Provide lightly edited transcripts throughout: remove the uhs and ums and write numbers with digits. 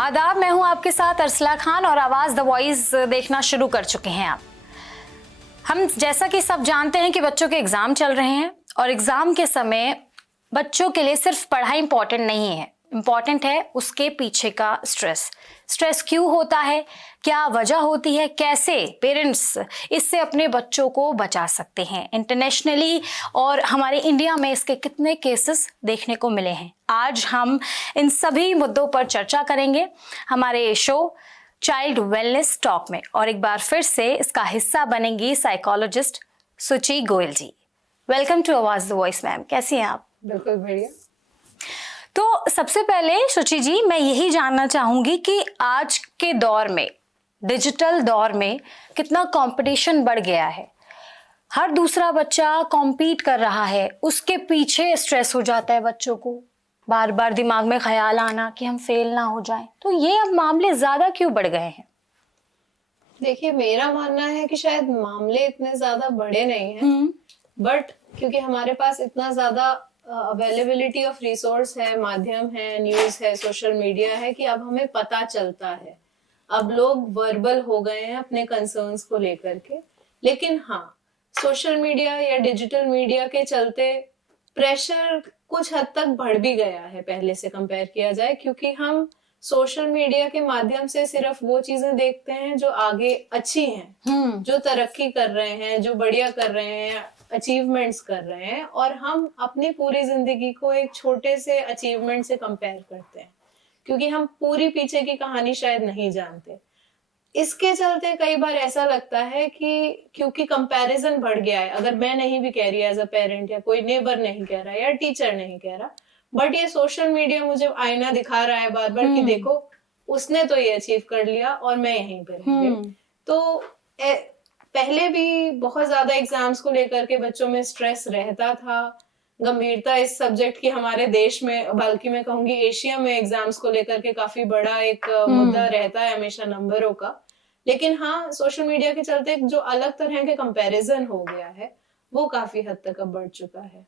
आदाब, मैं हूं आपके साथ अरसला खान और आवाज द वॉइस देखना शुरू कर चुके हैं आप। हम जैसा कि सब जानते हैं कि बच्चों के एग्जाम चल रहे हैं और एग्जाम के समय बच्चों के लिए सिर्फ पढ़ाई इंपॉर्टेंट नहीं है, इम्पॉर्टेंट है उसके पीछे का स्ट्रेस। स्ट्रेस क्यों होता है, क्या वजह होती है, कैसे पेरेंट्स इससे अपने बच्चों को बचा सकते हैं। इंटरनेशनली और हमारे इंडिया में इसके कितने केसेस देखने को मिले हैं। आज हम इन सभी मुद्दों पर चर्चा करेंगे हमारे शो चाइल्ड वेलनेस टॉक में, और एक बार फिर से इसका हिस्सा बनेंगी साइकोलॉजिस्ट सुचि गोयल जी। वेलकम टू आवाज द वॉइस मैम, कैसी हैं आप? बिल्कुल बढ़िया। तो सबसे पहले सुचि जी, मैं यही जानना चाहूंगी कि आज के दौर में, डिजिटल दौर में कितना कंपटीशन बढ़ गया है। हर दूसरा बच्चा कॉम्पीट कर रहा है, उसके पीछे स्ट्रेस हो जाता है बच्चों को, बार बार दिमाग में ख्याल आना कि हम फेल ना हो जाएं। तो ये अब मामले ज्यादा क्यों बढ़ गए हैं? देखिए, मेरा मानना है कि शायद मामले इतने ज्यादा बड़े नहीं हैं, बट क्योंकि हमारे पास इतना ज्यादा अवेलेबिलिटी ऑफ रिसोर्स है, माध्यम है, न्यूज है, सोशल मीडिया है कि अब हमें पता चलता है। अब लोग वर्बल हो गए हैं अपने कंसर्न्स को लेकर के। लेकिन हाँ, सोशल मीडिया या डिजिटल मीडिया के चलते प्रेशर कुछ हद तक बढ़ भी गया है पहले से कंपेयर किया जाए, क्योंकि हम सोशल मीडिया के माध्यम से सिर्फ वो चीजें देखते हैं जो आगे अच्छी हैं, जो तरक्की कर रहे हैं, जो बढ़िया कर रहे हैं, अचीवमेंट्स कर रहे हैं, और हम अपनी पूरी जिंदगी को एक छोटे से अचीवमेंट से कंपेयर करते हैं, क्योंकि हम पूरी पीछे की कहानी शायद नहीं जानते। इसके चलते कई बार ऐसा लगता है कि क्योंकि कंपैरिजन बढ़ गया है, अगर मैं नहीं भी कह रही एज अ पेरेंट, या कोई नेबर नहीं कह रहा, या टीचर नहीं कह रहा, बट ये सोशल मीडिया मुझे आईना दिखा रहा है बार बार कि देखो उसने तो ये अचीव कर लिया और मैं यहीं पे रह गई। तो पहले भी बहुत ज्यादा एग्जाम्स को लेकर के बच्चों में स्ट्रेस रहता था। गंभीरता इस सब्जेक्ट की हमारे देश में, बल्कि मैं कहूंगी एशिया में, एग्जाम्स को लेकर के काफी बड़ा एक मुद्दा रहता है हमेशा नंबरों का। लेकिन हाँ, सोशल मीडिया के चलते जो अलग तरह के कंपैरिजन हो गया है वो काफी हद तक अब बढ़ चुका है।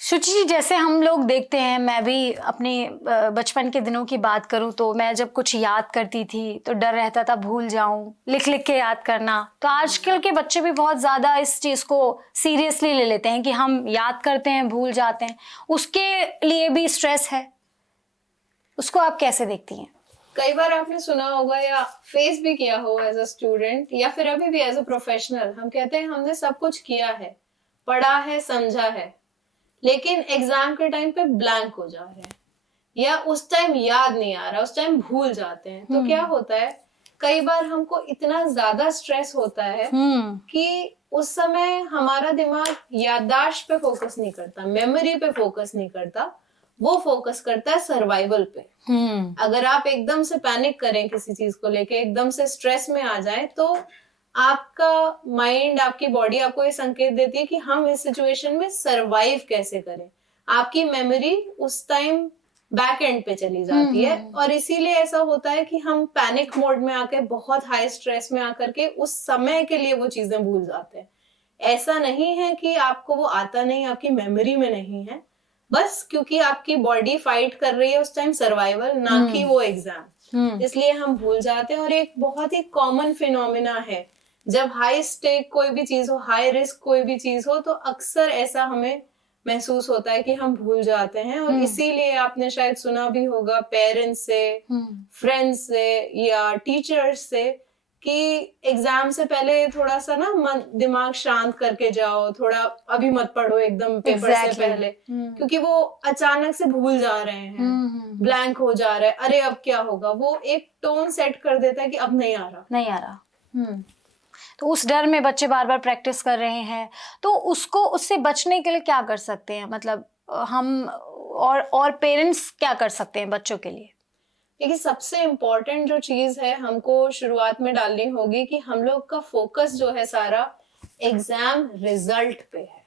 सुचि जी, जैसे हम लोग देखते हैं, मैं भी अपने बचपन के दिनों की बात करूं तो मैं जब कुछ याद करती थी तो डर रहता था भूल जाऊं, लिख लिख के याद करना। तो आजकल के बच्चे भी बहुत ज़्यादा इस चीज़ को सीरियसली ले लेते हैं कि हम याद करते हैं भूल जाते हैं, उसके लिए भी स्ट्रेस है। उसको आप कैसे देखती हैं? कई बार आपने सुना होगा या फेस भी किया हो एज अ स्टूडेंट या फिर अभी भी एज अ प्रोफेशनल, हम कहते हैं हमने सब कुछ किया है, पढ़ा है, समझा है, लेकिन एग्जाम के टाइम पे ब्लैंक हो जा रहे हैं, या उस टाइम याद नहीं आ रहा, उस टाइम भूल जाते हैं। तो क्या होता है, कई बार हमको इतना ज्यादा स्ट्रेस होता है कि उस समय हमारा दिमाग याददाश्त पे फोकस नहीं करता, मेमोरी पे फोकस नहीं करता, वो फोकस करता है सर्वाइवल पे। अगर आप एकदम से पैनिक करें किसी चीज को लेके, एकदम से स्ट्रेस में आ जाए, तो आपका माइंड, आपकी बॉडी आपको ये संकेत देती है कि हम इस सिचुएशन में सरवाइव कैसे करें। आपकी मेमोरी उस टाइम बैक एंड पे चली जाती है, और इसीलिए ऐसा होता है कि हम पैनिक मोड में आके, बहुत हाई स्ट्रेस में आकर के उस समय के लिए वो चीजें भूल जाते हैं। ऐसा नहीं है कि आपको वो आता नहीं, आपकी मेमोरी में नहीं है, बस क्योंकि आपकी बॉडी फाइट कर रही है उस टाइम सर्वाइवल, ना कि वो एग्जाम, इसलिए हम भूल जाते हैं। और एक बहुत ही कॉमन फिनोमिना है, जब हाई स्टेक कोई भी चीज हो, हाई रिस्क कोई भी चीज हो, तो अक्सर ऐसा हमें महसूस होता है कि हम भूल जाते हैं। और इसीलिए आपने शायद सुना भी होगा पेरेंट्स से, फ्रेंड्स से या टीचर्स से कि एग्जाम से पहले थोड़ा सा ना मन, दिमाग शांत करके जाओ, थोड़ा अभी मत पढ़ो एकदम पेपर से पहले, क्योंकि वो अचानक से भूल जा रहे हैं, ब्लैंक हो जा रहा है, अरे अब क्या होगा। वो एक टोन सेट कर देता है कि अब नहीं आ रहा। तो उस डर में बच्चे बार बार प्रैक्टिस कर रहे हैं। तो उससे बचने के लिए क्या कर सकते हैं, मतलब हम और पेरेंट्स क्या कर सकते हैं बच्चों के लिए? देखिए, सबसे इम्पोर्टेंट जो चीज है हमको शुरुआत में डालनी होगी कि हम लोग का फोकस जो है सारा एग्जाम रिजल्ट पे है,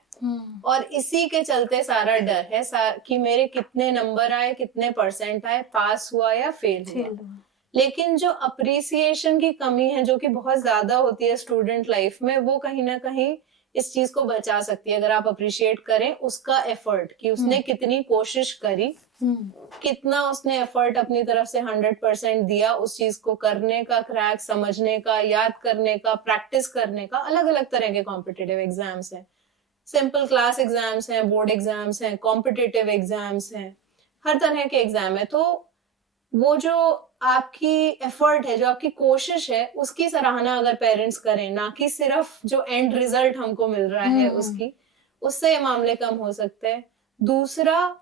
और इसी के चलते सारा डर है कि मेरे कितने नंबर आए, कितने परसेंट आए, पास हुआ या फेल हुआ। लेकिन जो अप्रिसिएशन की कमी है, जो कि बहुत ज्यादा होती है स्टूडेंट लाइफ में, वो कहीं ना कहीं इस चीज को बचा सकती है, अगर आप अप्रिशिएट करें उसका एफर्ट कि उसने कितनी कोशिश करी, कितना उसने एफर्ट अपनी तरफ से 100% दिया उस चीज को करने का, क्रैक समझने का, याद करने का, प्रैक्टिस करने का। अलग अलग तरह के कॉम्पिटिटिव एग्जाम्स हैं, सिंपल क्लास एग्जाम्स हैं, बोर्ड एग्जाम्स हैं, कॉम्पिटिटिव एग्जाम्स हैं, हर तरह के एग्जाम है। तो वो जो आपकी एफर्ट है, जो आपकी कोशिश है, उसकी सराहना अगर पेरेंट्स करें, ना कि सिर्फ जो एंड रिजल्ट हमको मिल रहा है उसकी, उससे ये मामले कम हो सकते हैं। दूसरा,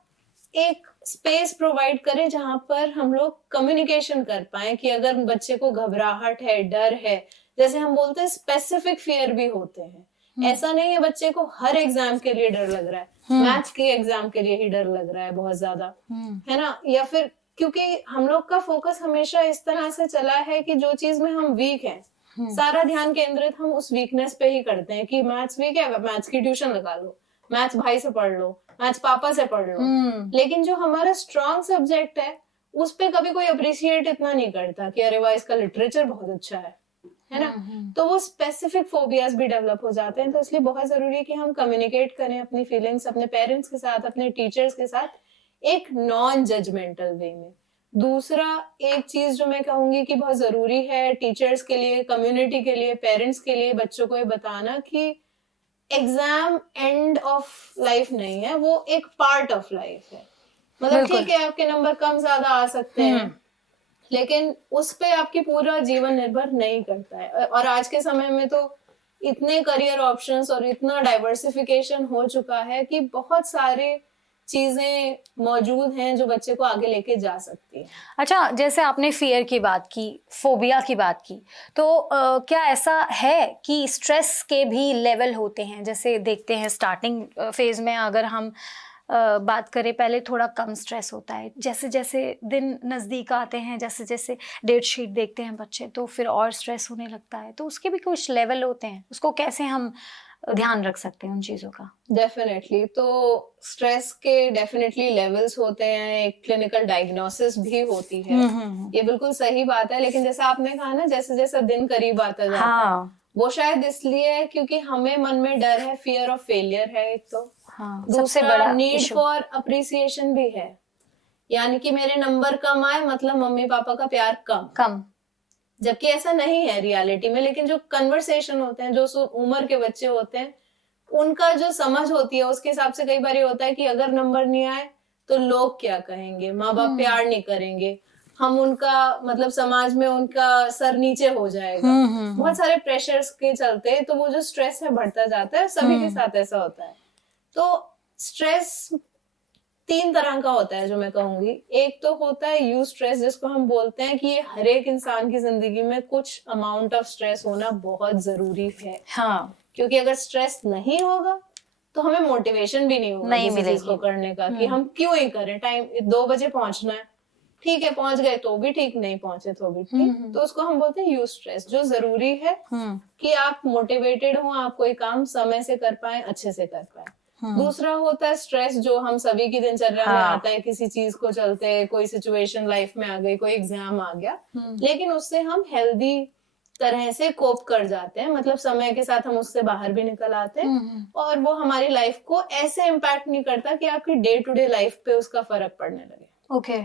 एक स्पेस प्रोवाइड करें जहां पर हम लोग कम्युनिकेशन कर पाए कि अगर बच्चे को घबराहट है, डर है, जैसे हम बोलते हैं स्पेसिफिक फियर भी होते हैं। ऐसा नहीं है बच्चे को हर एग्जाम के लिए डर लग रहा है, मैथ्स के एग्जाम के लिए ही डर लग रहा है बहुत ज्यादा, है ना, या फिर क्योंकि हम लोग का फोकस हमेशा इस तरह से चला है कि जो चीज में हम वीक हैं, सारा ध्यान केंद्रित हम उस वीकनेस पे ही करते हैं कि मैथ्स वीक है, मैथ्स की ट्यूशन लगा लो, मैथ्स भाई से पढ़ लो, मैथ्स पापा से पढ़ लो। लेकिन जो हमारा स्ट्रॉन्ग सब्जेक्ट है उस पे कभी कोई अप्रिशिएट इतना नहीं करता कि अरे वाह इसका लिटरेचर बहुत अच्छा है ना। तो वो स्पेसिफिक फोबियाज भी डेवलप हो जाते हैं। तो इसलिए बहुत जरूरी है कि हम कम्युनिकेट करें अपनी फीलिंग्स अपने पेरेंट्स के साथ, अपने टीचर्स के साथ, एक नॉन जजमेंटल वे में। दूसरा, एक चीज जो मैं कहूंगी कि बहुत जरूरी है टीचर्स के लिए, कम्युनिटी के लिए, पेरेंट्स के लिए, बच्चों को ये बताना कि एग्जाम एंड ऑफ लाइफ नहीं है, वो एक पार्ट ऑफ लाइफ है। मतलब ठीक है आपके नंबर कम ज्यादा आ सकते हैं, लेकिन उस पे आपकी पूरा जीवन निर्भर नहीं करता है। और आज के समय में तो इतने करियर ऑप्शंस और इतना डाइवर्सिफिकेशन हो चुका है कि बहुत सारे चीजें मौजूद हैं जो बच्चे को आगे लेके जा सकती है। अच्छा, जैसे आपने फियर की बात की, फोबिया की बात की, तो क्या ऐसा है कि स्ट्रेस के भी लेवल होते हैं? जैसे देखते हैं स्टार्टिंग फेज में अगर हम बात करें, पहले थोड़ा कम स्ट्रेस होता है, जैसे जैसे दिन नज़दीक आते हैं, जैसे जैसे डेट शीट देखते हैं बच्चे, तो फिर और स्ट्रेस होने लगता है। तो उसके भी कुछ लेवल होते हैं, उसको कैसे हम ध्यान रख सकते हैं उन चीज़ों का? डेफिनेटली, तो स्ट्रेस के डेफिनेटली लेवल्स होते हैं, एक क्लिनिकल डायग्नोसिस भी होती है। ये बिल्कुल सही बात है। लेकिन जैसा आपने कहा ना, जैसे जैसा दिन करीब आता जाता है, वो शायद इसलिए है क्योंकि हमें मन में डर है, फियर ऑफ फेलियर है एक तो, सबसे बड़ा नीड फॉर अप्रिसिएशन भी है, यानी कि मेरे नंबर कम आए मतलब मम्मी पापा का प्यार कम, जबकि ऐसा नहीं है रियलिटी में। लेकिन जो कन्वर्सेशन होते हैं, जो उम्र के बच्चे होते हैं, उनका जो समझ होती है उसके हिसाब से कई बार ये होता है कि अगर नंबर नहीं आए तो लोग क्या कहेंगे, माँ बाप प्यार नहीं करेंगे, हम उनका मतलब समाज में उनका सर नीचे हो जाएगा। बहुत सारे प्रेशर्स के चलते तो वो जो स्ट्रेस है बढ़ता जाता है। सभी के साथ ऐसा होता है। तो स्ट्रेस 3 तरह का होता है जो मैं कहूंगी। एक तो होता है यू स्ट्रेस, जिसको हम बोलते हैं कि ये हर एक इंसान की जिंदगी में कुछ अमाउंट ऑफ स्ट्रेस होना बहुत जरूरी है। क्योंकि अगर स्ट्रेस नहीं होगा तो हमें मोटिवेशन भी नहीं होगा किसी चीज को करने का, कि हम क्यों ही करें। टाइम 2 बजे पहुंचना है, ठीक है, पहुंच गए तो भी ठीक, नहीं पहुंचे तो भी ठीक। तो उसको हम बोलते हैं यू स्ट्रेस। जो जरूरी है कि आप मोटिवेटेड हो, आप कोई काम समय से कर पाए, अच्छे से कर पाए। दूसरा होता है स्ट्रेस जो हम सभी की दिनचर्या में आता है, किसी चीज को चलते, कोई सिचुएशन लाइफ में आ गई, कोई एग्जाम आ गया, लेकिन उससे हम हेल्दी तरह से कोप कर जाते हैं, मतलब समय के साथ हम उससे बाहर भी निकल आते हैं और वो हमारी लाइफ को ऐसे इम्पैक्ट नहीं करता कि आपकी डे टू डे लाइफ पे उसका फर्क पड़ने लगे।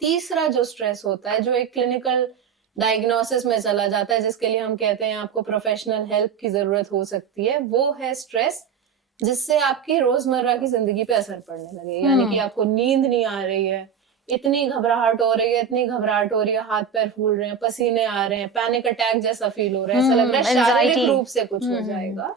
तीसरा जो स्ट्रेस होता है, जो एक क्लिनिकल डायग्नोसिस में चला जाता है, जिसके लिए हम कहते हैं आपको प्रोफेशनल हेल्प की जरूरत हो सकती है, वो है स्ट्रेस जिससे आपकी रोजमर्रा की जिंदगी पे असर पड़ने लगे। यानी कि आपको नींद नहीं आ रही है, इतनी घबराहट हो रही है, इतनी घबराहट हो रही है, हाथ पैर फूल रहे हैं, पसीने आ रहे हैं, पैनिक अटैक जैसा फील हो रहा है, ऐसा लग रहा है शारीरिक रूप से कुछ हो जाएगा।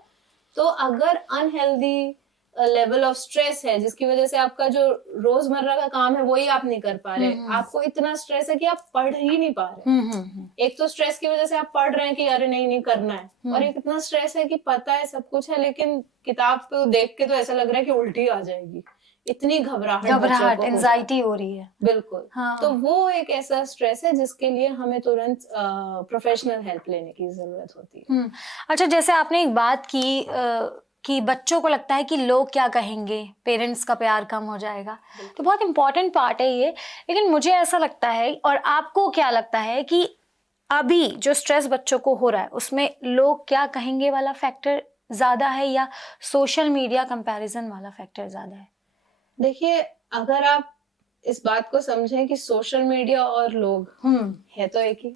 तो अगर अनहेल्दी लेवल ऑफ स्ट्रेस है जिसकी वजह से आपका जो रोजमर्रा का काम है वही आप नहीं कर पा रहे, आपको इतना स्ट्रेस है कि आप पढ़ ही नहीं पा रहे। एक तो स्ट्रेस की वजह से आप पढ़ रहे हैं कि अरे नहीं करना है, और एक इतना स्ट्रेस है कि पता है सब कुछ है, लेकिन किताब पे देख के तो ऐसा लग रहा है कि उल्टी आ जाएगी, इतनी घबराहट एंजाइटी हो रही है। बिल्कुल। तो वो एक ऐसा स्ट्रेस है जिसके लिए हमें तुरंत प्रोफेशनल हेल्प लेने की जरूरत होती है। अच्छा, जैसे आपने एक बात की कि बच्चों को लगता है कि लोग क्या कहेंगे, पेरेंट्स का प्यार कम हो जाएगा, तो बहुत इंपॉर्टेंट पार्ट है ये। लेकिन मुझे ऐसा लगता है, और आपको क्या लगता है, कि अभी जो स्ट्रेस बच्चों को हो रहा है उसमें लोग क्या कहेंगे वाला फैक्टर ज्यादा है या सोशल मीडिया कंपैरिजन वाला फैक्टर ज्यादा है? देखिए, अगर आप इस बात को समझें कि सोशल मीडिया और लोग है तो एक ही,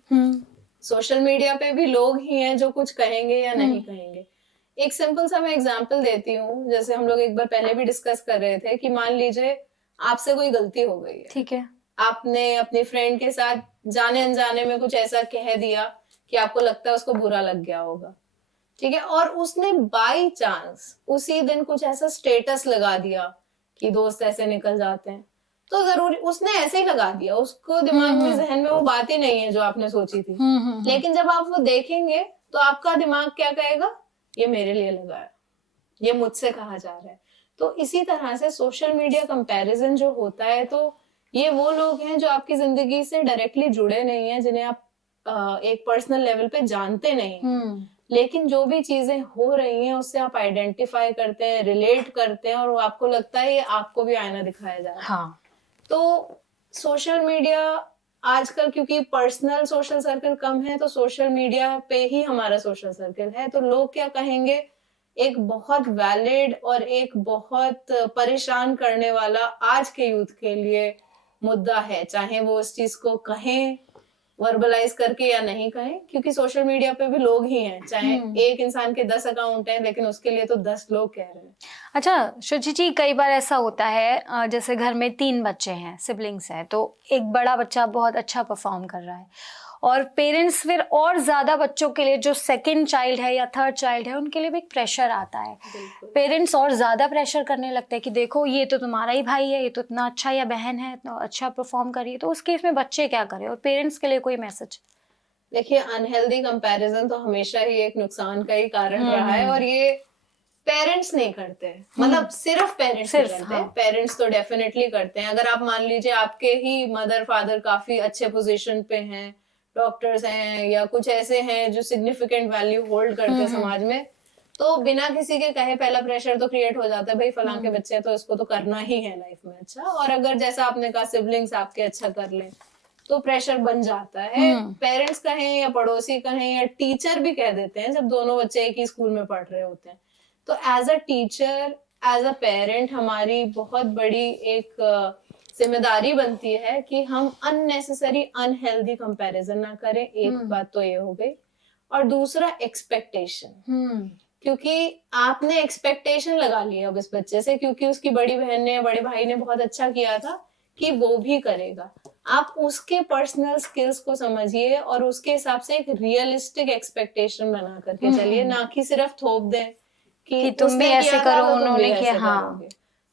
सोशल मीडिया पे भी लोग ही हैं जो कुछ कहेंगे या नहीं कहेंगे। एक सिंपल सा मैं एग्जांपल देती हूँ, जैसे हम लोग एक बार पहले भी डिस्कस कर रहे थे कि मान लीजिए आपसे कोई गलती हो गई है, ठीक है, आपने अपनी फ्रेंड के साथ जाने अनजाने में कुछ ऐसा कह दिया कि आपको लगता है उसको बुरा लग गया होगा, ठीक है, और उसने बाई चांस उसी दिन कुछ ऐसा स्टेटस लगा दिया कि दोस्त ऐसे निकल जाते हैं, तो जरूरी उसने ऐसे ही लगा दिया, उसको दिमाग में जहन में वो बात ही नहीं है जो आपने सोची थी। लेकिन जब आप वो देखेंगे तो आपका दिमाग क्या कहेगा, ये मेरे लिए लगा है, ये मुझसे कहा जा रहा है। तो इसी तरह से सोशल मीडिया कंपैरिजन जो होता है, तो ये वो लोग हैं जो आपकी जिंदगी से डायरेक्टली जुड़े नहीं है, जिन्हें आप एक पर्सनल लेवल पे जानते नहीं, लेकिन जो भी चीजें हो रही हैं उससे आप आइडेंटिफाई करते हैं, रिलेट करते हैं, और वो आपको लगता है ये आपको भी आईना दिखाया जा रहा है। हाँ। तो सोशल मीडिया आजकल, क्योंकि पर्सनल सोशल सर्कल कम है, तो सोशल मीडिया पे ही हमारा सोशल सर्कल है, तो लोग क्या कहेंगे एक बहुत वैलिड और एक बहुत परेशान करने वाला आज के यूथ के लिए मुद्दा है, चाहे वो उस चीज को कहें वर्बलाइज करके या नहीं कहें, क्योंकि सोशल मीडिया पे भी लोग ही हैं, चाहे एक इंसान के 10 अकाउंट हैं, लेकिन उसके लिए तो 10 लोग कह रहे हैं। अच्छा शुचि जी, कई बार ऐसा होता है जैसे घर में 3 बच्चे हैं, सिबलिंग्स हैं, तो एक बड़ा बच्चा बहुत अच्छा परफॉर्म कर रहा है और पेरेंट्स फिर और ज्यादा बच्चों के लिए, जो सेकंड चाइल्ड है या थर्ड चाइल्ड है, उनके लिए भी एक प्रेशर आता है। पेरेंट्स और ज्यादा प्रेशर करने लगते हैं कि देखो ये तो तुम्हारा ही भाई है, ये तो इतना अच्छा, या बहन है इतना अच्छा परफॉर्म कर रही है, तो उस केस में बच्चे क्या करें और पेरेंट्स के लिए कोई मैसेज? देखिए, अनहेल्दी कंपैरिजन तो हमेशा ही एक नुकसान का ही कारण रहा है, और ये पेरेंट्स नहीं करते हैं, मतलब सिर्फ पेरेंट्स नहीं करते हैं, पेरेंट्स तो डेफिनेटली करते हैं। अगर आप मान लीजिए आपके ही मदर फादर काफी अच्छे पोजीशन पे हैं, डॉक्टर्स हैं या कुछ ऐसे हैं जो सिग्निफिकेंट वैल्यू होल्ड करते हैं समाज में, तो बिना किसी के कहे पहला प्रेशर तो क्रिएट हो जाता है, भाई फलां के बच्चे तो इसको तो करना ही है लाइफ में अच्छा, और अगर जैसा आपने कहा सिबलिंग्स आपके अच्छा कर लें तो प्रेशर बन जाता है। पेरेंट्स कहें या पड़ोसी कहें या टीचर भी कह देते हैं जब दोनों बच्चे एक ही स्कूल में पढ़ रहे होते हैं। तो as a teacher, as a parent, हमारी बहुत बड़ी एक जिम्मेदारी बनती है कि हम अननेसेसरी अनहेल्दी कंपैरिजन ना करें। एक बात तो ये हो गई, और दूसरा एक्सपेक्टेशन, क्योंकि आपने एक्सपेक्टेशन लगा लिया अब इस बच्चे से, क्योंकि उसकी बड़ी बहन ने या बड़े भाई ने बहुत अच्छा किया था कि वो भी करेगा। आप उसके पर्सनल स्किल्स को समझिए और उसके हिसाब से एक रियलिस्टिक एक्सपेक्टेशन बना करके चलिए, ना कि सिर्फ थोप दें कि तुम भी ऐसे करो, उन्होंने किया। हाँ।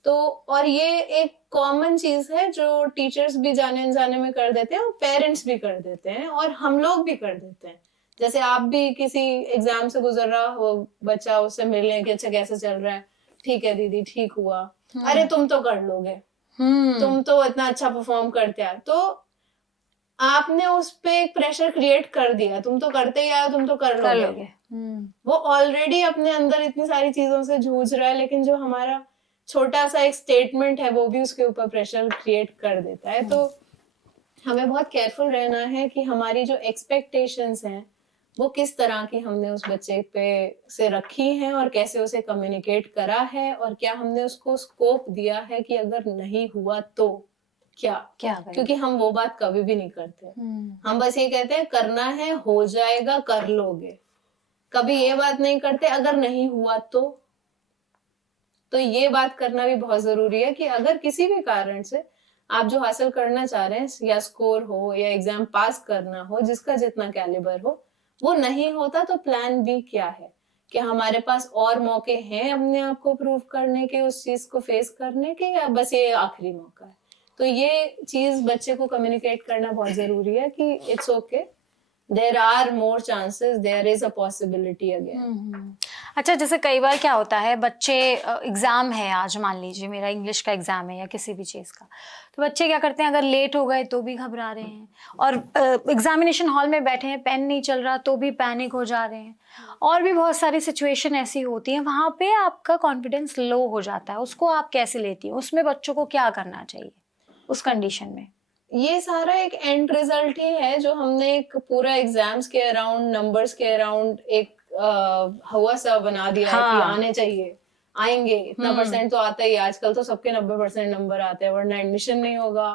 तो और ये एक कॉमन चीज है जो टीचर्स भी जाने अनजाने में कर देते हैं और पेरेंट्स भी कर देते हैं और हम लोग भी कर देते हैं। जैसे आप भी किसी एग्जाम से गुजर रहा हो बच्चा, उससे मिलने के अच्छा कैसे चल रहा है, ठीक है दीदी ठीक हुआ, अरे तुम तो कर लोगे, तुम तो इतना अच्छा परफॉर्म करते हैं, तो आपने उस पे एक प्रेशर क्रिएट कर दिया, तुम तो करते ही आए, तुम तो कर लोगे। वो ऑलरेडी अपने अंदर इतनी सारी चीजों से जूझ रहा है, लेकिन जो हमारा छोटा सा एक स्टेटमेंट है वो भी उसके ऊपर प्रेशर क्रिएट कर देता है। तो हमें बहुत केयरफुल रहना है कि हमारी जो एक्सपेक्टेशंस हैं वो किस तरह की हमने उस बच्चे पे से रखी हैं और कैसे उसे कम्युनिकेट करा है, और क्या हमने उसको स्कोप दिया है कि अगर नहीं हुआ तो क्या क्योंकि हम वो बात कभी भी नहीं करते। हम बस ये कहते हैं करना है, हो जाएगा, कर लोगे। कभी ये बात नहीं करते अगर नहीं हुआ तो ये बात करना भी बहुत जरूरी है कि अगर किसी भी कारण से आप जो हासिल करना चाह रहे हैं, या स्कोर हो या एग्जाम पास करना हो, जिसका जितना कैलिबर हो, वो नहीं होता, तो प्लान बी क्या है कि हमारे पास और मौके हैं अपने आप को प्रूव करने के, उस चीज को फेस करने के, या बस ये आखिरी मौका है। तो ये चीज बच्चे को कम्युनिकेट करना बहुत जरूरी है कि it's okay, there are more chances, there is a possibility again. अच्छा, जैसे कई बार क्या होता है, बच्चे एग्जाम है, आज मान लीजिए मेरा इंग्लिश का एग्जाम है या किसी भी चीज़ का, तो बच्चे क्या करते हैं, अगर लेट हो गए तो भी घबरा रहे हैं, और एग्जामिनेशन हॉल में बैठे हैं, पेन नहीं चल रहा तो भी पैनिक हो जा रहे हैं, और भी बहुत सारी सिचुएशन ऐसी होती हैं, वहाँ पे आपका कॉन्फिडेंस लो हो जाता है। उसको आप कैसे लेती हैं? उसमें बच्चों को क्या करना चाहिए उस कंडीशन में? ये सारा एक एंड रिजल्ट ही है जो हमने एक पूरा एग्जाम्स के अराउंड, नंबर्स के अराउंड एक हवा सा बना दिया है कि हाँ। आने चाहिए, आएंगे, इतना परसेंट तो आता ही है। आजकल तो सबके 90% नंबर आते हैं, वरना एडमिशन नहीं होगा,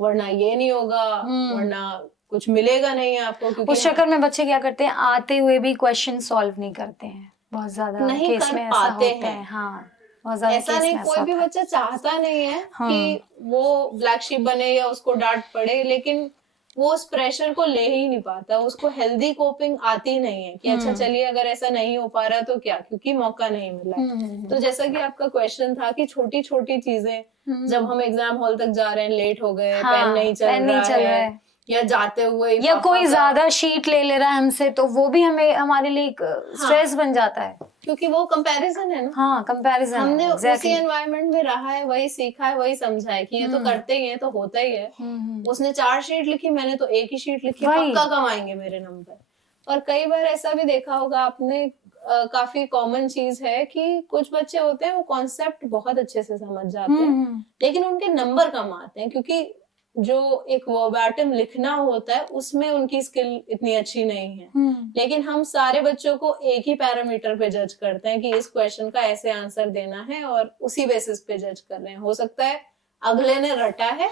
वरना ये नहीं होगा, वरना कुछ मिलेगा नहीं आपको। क्योंकि उस चक्कर में बच्चे क्या करते हैं, आते हुए भी क्वेश्चन सॉल्व नहीं करते हैं, बहुत ज्यादा नहीं केस कर में ऐसा पाते होता हैं। है। हाँ, बहुत ज्यादा ऐसा केस नहीं, में ऐसा कोई भी होता है। बच्चा चाहता नहीं है कि वो ब्लैक शीप बने या उसको डांट पड़े, लेकिन वो उस प्रेशर को ले ही नहीं पाता, उसको हेल्दी कोपिंग आती नहीं है कि अच्छा चलिए अगर ऐसा नहीं हो पा रहा तो क्या, क्योंकि मौका नहीं मिला है। तो जैसा कि आपका क्वेश्चन था कि छोटी छोटी चीजें, जब हम एग्जाम हॉल तक जा रहे हैं, लेट हो गए, पेन नहीं चल रहा है, या जाते हुए या कोई ज्यादा शीट ले ले रहा है हमसे, तो वो भी हमें हमारे लिए एक स्ट्रेस बन जाता है, क्योंकि वो कंपैरिजन है ना। हाँ, कंपैरिजन हमने है, exactly. उसी एनवायरनमेंट में रहा है, वही सीखा है, वही समझा है कि ये तो करते ही है, तो होता ही है। उसने 4 शीट लिखी, मैंने तो एक ही शीट लिखी, पक्का कम आएंगे मेरे नंबर। और कई बार ऐसा भी देखा होगा आपने, काफी कॉमन चीज है कि कुछ बच्चे होते हैं वो कॉन्सेप्ट बहुत अच्छे से समझ जाते हैं, लेकिन उनके नंबर कम आते हैं, क्योंकि जो एक वर्बैटिम लिखना होता है उसमें उनकी स्किल इतनी अच्छी नहीं है। लेकिन हम सारे बच्चों को एक ही पैरामीटर पे जज करते हैं कि इस क्वेश्चन का ऐसे आंसर देना है, और उसी बेसिस पे जज कर रहे हैं। हो सकता है अगले ने रटा है,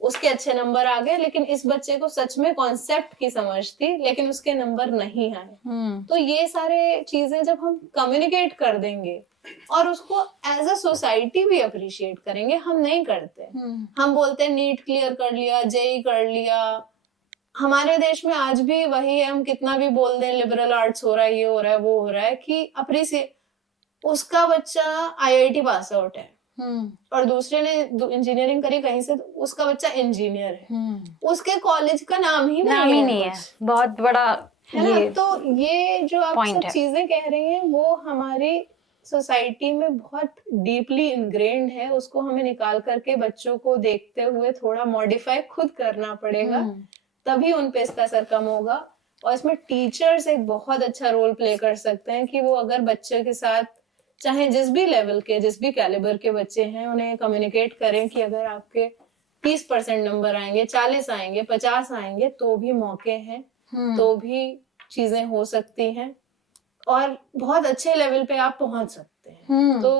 उसके अच्छे नंबर आ गए, लेकिन इस बच्चे को सच में कॉन्सेप्ट की समझ थी, लेकिन उसके नंबर नहीं आए। तो ये सारे चीजें जब हम कम्युनिकेट कर देंगे और उसको एज अ सोसाइटी भी अप्रिशिएट करेंगे, हम नहीं करते। हम बोलते हैं नीट क्लियर कर लिया, जेई कर लिया। हमारे देश में आज भी वही है, हम कितना भी बोल दें लिबरल आर्ट्स हो रहा है, ये हो रहा है, वो हो रहा है, कि अप्रिशिएट, उसका बच्चा आईआईटी पास आउट है और दूसरे ने इंजीनियरिंग करी कहीं से, उसका बच्चा इंजीनियर है, उसके कॉलेज का नाम ही नहीं है। बहुत बड़ा है ना। तो ये जो आप सब चीजें कह रही हैं वो हमारी सोसाइटी में बहुत डीपली इनग्रेन्ड है, उसको हमें निकाल करके बच्चों को देखते हुए थोड़ा मॉडिफाई खुद करना पड़ेगा, तभी उन पे इसका असर कम होगा। और इसमें टीचर्स एक बहुत अच्छा रोल प्ले कर सकते हैं कि वो अगर बच्चे के साथ, चाहे जिस भी लेवल के, जिस भी कैलिबर के बच्चे हैं, उन्हें कम्युनिकेट करें कि अगर आपके 30% नंबर आएंगे, 40 आएंगे, 50 आएंगे, तो भी मौके हैं, तो भी चीजें हो सकती हैं और बहुत अच्छे लेवल पे आप पहुंच सकते हैं। तो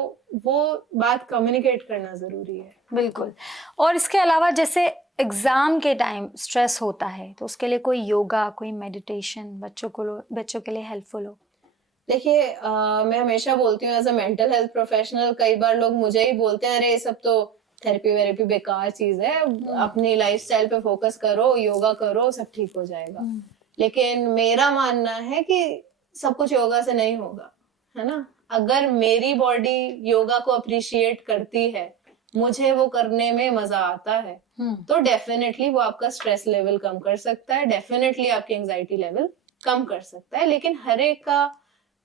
वो बात कम्युनिकेट करना जरूरी है। बिल्कुल। और इसके अलावा जैसे एग्जाम के टाइम स्ट्रेस होता है, तो उसके लिए कोई योगा, कोई मेडिटेशन बच्चों के लिए हेल्पफुल हो? देखिए, मैं हमेशा बोलती हूँ as a mental health professional, कई बार लोग मुझे ही बोलते हैं, अरे ये सब तो थेरेपी वेरेपी बेकार चीज है, अपनी लाइफस्टाइल पे फोकस करो, योगा करो, सब ठीक हो जाएगा। लेकिन मेरा मानना है कि सब कुछ योगा से नहीं होगा, है ना। अगर मेरी बॉडी योगा को अप्रिशिएट करती है, मुझे वो करने में मजा आता है, तो डेफिनेटली वो आपका स्ट्रेस लेवल कम कर सकता है, डेफिनेटली आपकी एंजाइटी लेवल कम कर सकता है। लेकिन हर एक का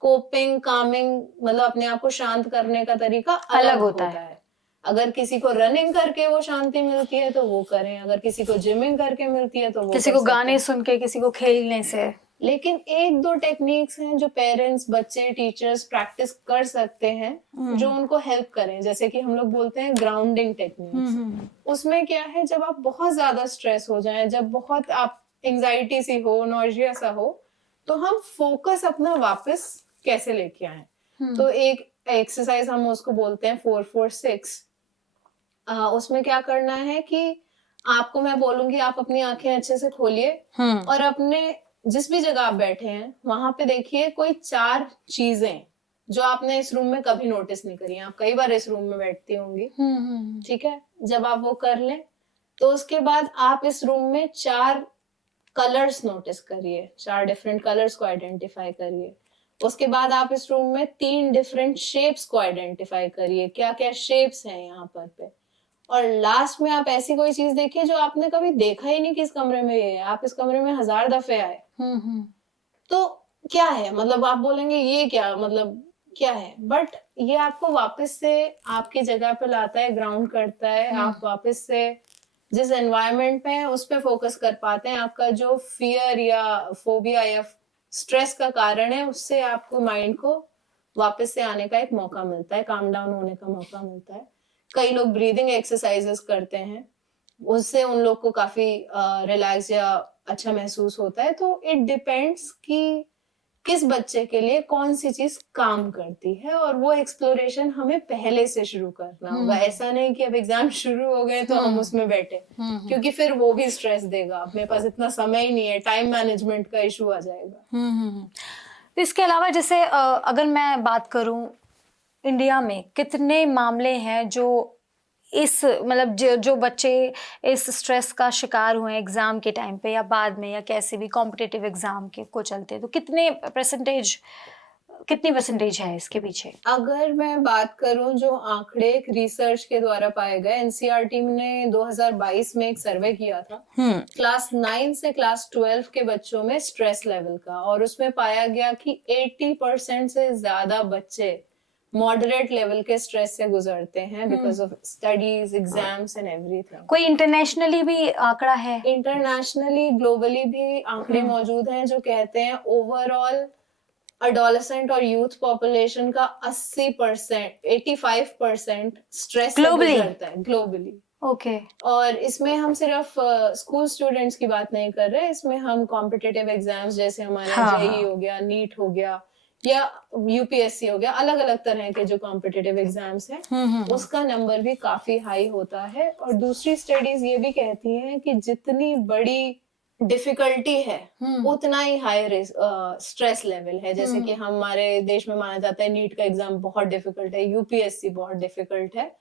कोपिंग, कामिंग, मतलब अपने आप को शांत करने का तरीका अलग होता है। अगर किसी को रनिंग करके वो शांति मिलती है तो वो करें, अगर किसी को जिमिंग करके मिलती है तो वो किसी को गाने सुन के, किसी को खेलने से। लेकिन 1-2 टेक्निक्स हैं जो पेरेंट्स, बच्चे, टीचर्स प्रैक्टिस कर सकते हैं जो उनको हेल्प करें। जैसे कि हम लोग बोलते हैं ग्राउंडिंग टेक्निक्स। उसमें क्या है, जब आप बहुत ज्यादा स्ट्रेस हो जाए, जब बहुत आप एंजाइटी सी हो, नॉइजिया सा हो, तो हम फोकस अपना वापस कैसे लेके आए। तो एक एक्सरसाइज हम उसको बोलते हैं 4-4-6। उसमें क्या करना है कि आपको मैं बोलूंगी, आप अपनी आंखें अच्छे से खोलिए और अपने जिस भी जगह आप बैठे हैं वहां पे देखिए कोई 4 चीजें जो आपने इस रूम में कभी नोटिस नहीं करी। आप कई बार इस रूम में बैठती होंगी, ठीक है। जब आप वो कर लें तो उसके बाद आप इस रूम में 4 कलर्स नोटिस करिए, 4 डिफरेंट कलर्स को आइडेंटिफाई करिए। उसके बाद आप इस रूम में 3 डिफरेंट शेप्स को आइडेंटिफाई करिए, क्या क्या शेप्स हैं यहाँ पर पे। और लास्ट में आप ऐसी कोई चीज देखिए जो आपने कभी देखा ही नहीं कि इस कमरे में ये है, आप इस कमरे में 1000 दफे आए। तो क्या है, मतलब आप बोलेंगे ये क्या, मतलब क्या है, बट ये आपको वापस से आपकी जगह पे लाता है, ग्राउंड करता है। आप वापस से जिस एनवायरनमेंट में है उस पे फोकस कर पाते हैं। आपका जो फियर या फोबिया या स्ट्रेस का कारण है, उससे आपको माइंड को वापस से आने का एक मौका मिलता है, काम डाउन होने का मौका मिलता है। कई लोग ब्रीदिंग एक्सरसाइजेस करते हैं, उससे उन लोग को काफी रिलैक्स या अच्छा महसूस होता है। तो इट डिपेंड्स कि किस बच्चे के लिए कौन सी चीज काम करती है, और वो एक्सप्लोरेशन हमें पहले से शुरू करना होगा। ऐसा नहीं कि अब एग्जाम शुरू हो गए तो हम उसमें बैठे, क्योंकि फिर वो भी स्ट्रेस देगा। अपने पास इतना समय ही नहीं है, टाइम मैनेजमेंट का इशू आ जाएगा। तो इसके अलावा जैसे अगर मैं बात करूं, इंडिया में कितने मामले हैं जो इस मतलब जो बच्चे इस स्ट्रेस का शिकार हुए एग्जाम के टाइम पे या बाद में या कैसे भी कॉम्पिटिटिव एग्जाम के को चलते, तो कितनी परसेंटेज है इसके पीछे? अगर मैं बात करूं जो आंकड़े एक रिसर्च के द्वारा पाए गए, एनसीईआरटी ने 2022 में एक सर्वे किया था क्लास 9 से क्लास 12 के बच्चों में स्ट्रेस लेवल का, और उसमें पाया गया कि 80% से ज्यादा बच्चे मॉडरेट लेवल के स्ट्रेस से गुजरते हैं because of studies, exams and everything. कोई इंटरनेशनली भी आंकड़ा है? इंटरनेशनली, ग्लोबली भी आंकड़े मौजूद हैं जो कहते हैं ओवरऑल अडोलेसेंट और यूथ पॉपुलेशन का 80%, 85% स्ट्रेस से गुजरता है ग्लोबली। ओके। और इसमें हम सिर्फ स्कूल स्टूडेंट्स की बात नहीं कर रहे, इसमें हम कॉम्पिटिटिव एग्जाम्स जैसे हमारा जेईई हो गया, नीट हो गया या यूपीएससी हो गया, अलग अलग तरह के जो कॉम्पिटिटिव एग्जाम्स हैं उसका नंबर भी काफी हाई होता है। और दूसरी स्टडीज ये भी कहती हैं कि जितनी बड़ी डिफिकल्टी है उतना ही हाई स्ट्रेस लेवल है। जैसे कि हमारे देश में माना जाता है नीट का एग्जाम बहुत डिफिकल्ट है, यूपीएससी बहुत डिफिकल्ट है।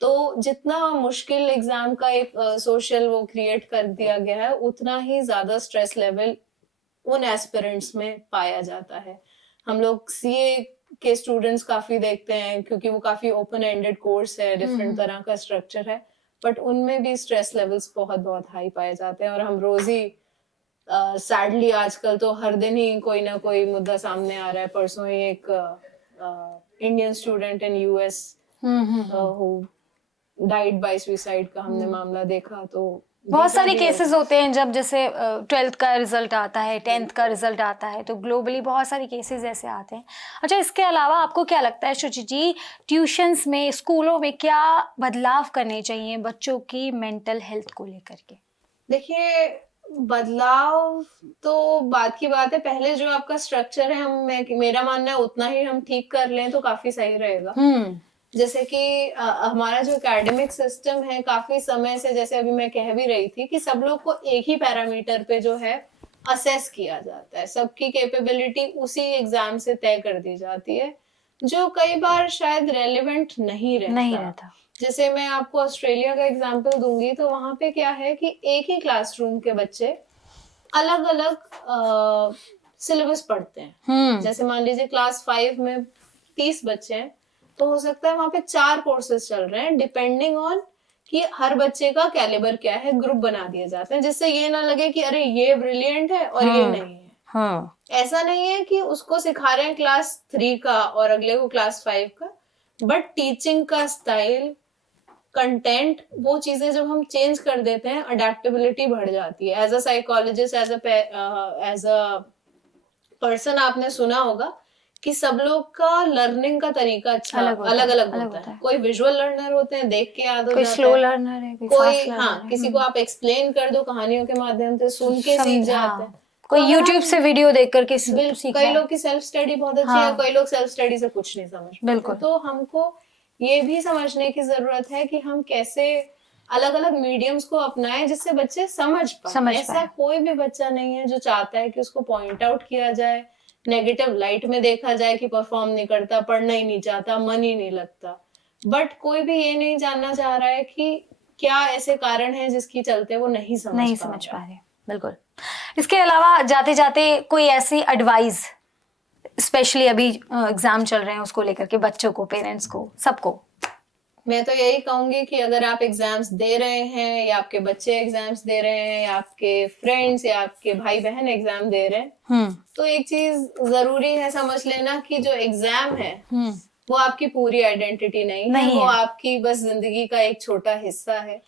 तो जितना मुश्किल एग्जाम का एक सोशल वो क्रिएट कर दिया गया है, उतना ही ज्यादा स्ट्रेस लेवल उन एस्पिरेंट्स में पाया जाता है। हम लोग सीए के स्टूडेंट्स काफी देखते हैं क्योंकि वो काफी ओपन एंडेड कोर्स है, डिफरेंट तरह का स्ट्रक्चर है, बट उनमें भी स्ट्रेस लेवल्स बहुत बहुत हाई पाए जाते हैं। और हम रोज ही सैडली आजकल तो हर दिन ही कोई ना कोई मुद्दा सामने आ रहा है। परसों ही एक Indian student in US who died by suicide का हमने मामला देखा। तो बहुत सारे केसेस होते हैं जब जैसे 12th का रिजल्ट आता है, 10th का रिजल्ट आता है, तो ग्लोबली बहुत सारे केसेस ऐसे आते हैं। अच्छा, इसके अलावा आपको क्या लगता है शुचि जी, ट्यूशंस में, स्कूलों में क्या बदलाव करने चाहिए बच्चों की मेंटल हेल्थ को लेकर के? देखिए, बदलाव तो बात की बात है, पहले जो आपका स्ट्रक्चर है मेरा मानना है उतना ही हम ठीक कर लें तो काफी सही रहेगा। जैसे कि हमारा जो एकेडमिक सिस्टम है काफी समय से, जैसे अभी मैं कह भी रही थी कि सब लोग को एक ही पैरामीटर पे जो है असेस किया जाता है, सबकी कैपेबिलिटी उसी एग्जाम से तय कर दी जाती है, जो कई बार शायद रेलेवेंट नहीं रहता। जैसे मैं आपको ऑस्ट्रेलिया का एग्जाम्पल दूंगी तो वहां पे क्या है कि एक ही क्लासरूम के बच्चे अलग अलग सिलेबस पढ़ते हैं। जैसे मान लीजिए क्लास 5 में 30 बच्चे हैं, तो हो सकता है वहां पे 4 कोर्सेज चल रहे हैं, डिपेंडिंग ऑन कि हर बच्चे का कैलिबर क्या है, ग्रुप बना दिए जाते हैं जिससे ये ना लगे कि अरे ये ब्रिलियंट है और ये नहीं है। ऐसा नहीं है कि उसको सिखा रहे हैं क्लास 3 का और अगले को क्लास 5 का, बट टीचिंग का स्टाइल, कंटेंट, वो चीजें जब हम चेंज कर देते हैं अडेप्टेबिलिटी बढ़ जाती है। As a psychologist, as a person आपने सुना होगा कि सब लोग का लर्निंग का तरीका अलग अलग होता है। कोई विजुअल लर्नर होते हैं, देख के याद हो जाता है, कोई स्लो लर्नर है, कोई किसी को आप एक्सप्लेन कर दो कहानियों के माध्यम से, सुन के सीख जाते हैं, कोई यूट्यूब से वीडियो देख करके सीख रहा है। कई लोग की सेल्फ स्टडी बहुत अच्छी है, कई लोग सेल्फ स्टडी से कुछ नहीं समझ पाते। तो हमको ये भी समझने की जरूरत है कि हम कैसे अलग अलग मीडियम्स को अपनाएं जिससे बच्चे समझ पाए। ऐसा कोई भी बच्चा नहीं है जो चाहता है कि उसको पॉइंट आउट किया जाए, नेगेटिव लाइट में देखा जाए कि परफॉर्म नहीं करता, पढ़ना ही नहीं चाहता, मन ही नहीं लगता। बट कोई भी ये नहीं जानना चाह रहा है कि क्या ऐसे कारण है जिसकी चलते वो नहीं समझ पा रहे। बिल्कुल। इसके अलावा जाते जाते कोई ऐसी एडवाइस, स्पेशली अभी एग्जाम चल रहे हैं उसको लेकर के, बच्चों को, पेरेंट्स को, सबको? मैं तो यही कहूंगी कि अगर आप एग्जाम्स दे रहे हैं या आपके बच्चे एग्जाम्स दे रहे हैं या आपके फ्रेंड्स या आपके भाई बहन एग्जाम दे रहे हैं, तो एक चीज जरूरी है समझ लेना कि जो एग्जाम है वो आपकी पूरी आइडेंटिटी नहीं है, वो आपकी बस जिंदगी का एक छोटा हिस्सा है।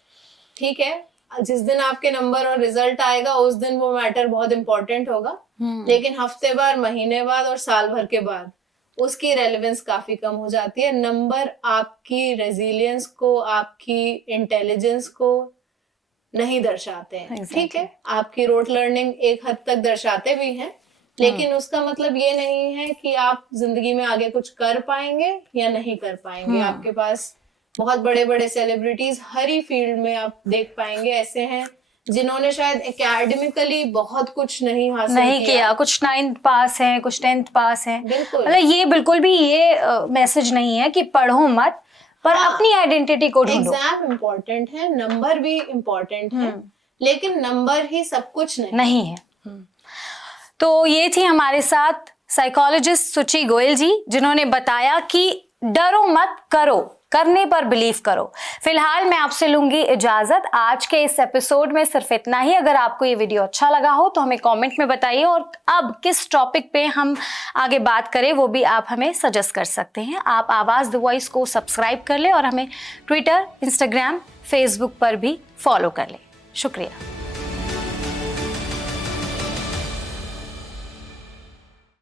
ठीक है, जिस दिन आपके नंबर और रिजल्ट आएगा उस दिन वो मैटर बहुत इंपॉर्टेंट होगा, लेकिन हफ्ते बाद, महीने बाद और साल भर के बाद उसकी रेलेवेंस काफी कम हो जाती है। नंबर आपकी रेजिलियंस को, आपकी इंटेलिजेंस को नहीं दर्शाते हैं। ठीक है, आपकी रोट लर्निंग एक हद तक दर्शाते भी हैं, लेकिन उसका मतलब ये नहीं है कि आप जिंदगी में आगे कुछ कर पाएंगे या नहीं कर पाएंगे। आपके पास बहुत बड़े बड़े सेलिब्रिटीज हर ही फील्ड में आप देख पाएंगे ऐसे हैं जिन्होंने शायद एकेडमिकली बहुत कुछ नहीं हासिल नहीं किया, कुछ 9th पास हैं, कुछ 10th पास हैं। बिल्कुल। मतलब ये बिल्कुल भी ये मैसेज नहीं है कि पढ़ो मत, पर अपनी आइडेंटिटी को ढूंढो। एग्जाम इम्पोर्टेंट है, नंबर भी इम्पोर्टेंट है, लेकिन नंबर ही सब कुछ नहीं है। तो ये थी हमारे साथ साइकोलॉजिस्ट सुचि गोयल जी, जिन्होंने बताया कि डरो मत, करो, करने पर बिलीव करो। फिलहाल मैं आपसे लूंगी इजाजत। आज के इस एपिसोड में सिर्फ इतना ही। अगर आपको ये वीडियो अच्छा लगा हो तो हमें कमेंट में बताइए, और अब किस टॉपिक पे हम आगे बात करें वो भी आप हमें सजेस्ट कर सकते हैं। आप आवाज द वॉइस को सब्सक्राइब कर ले और हमें ट्विटर, इंस्टाग्राम, फेसबुक पर भी फॉलो कर ले। शुक्रिया।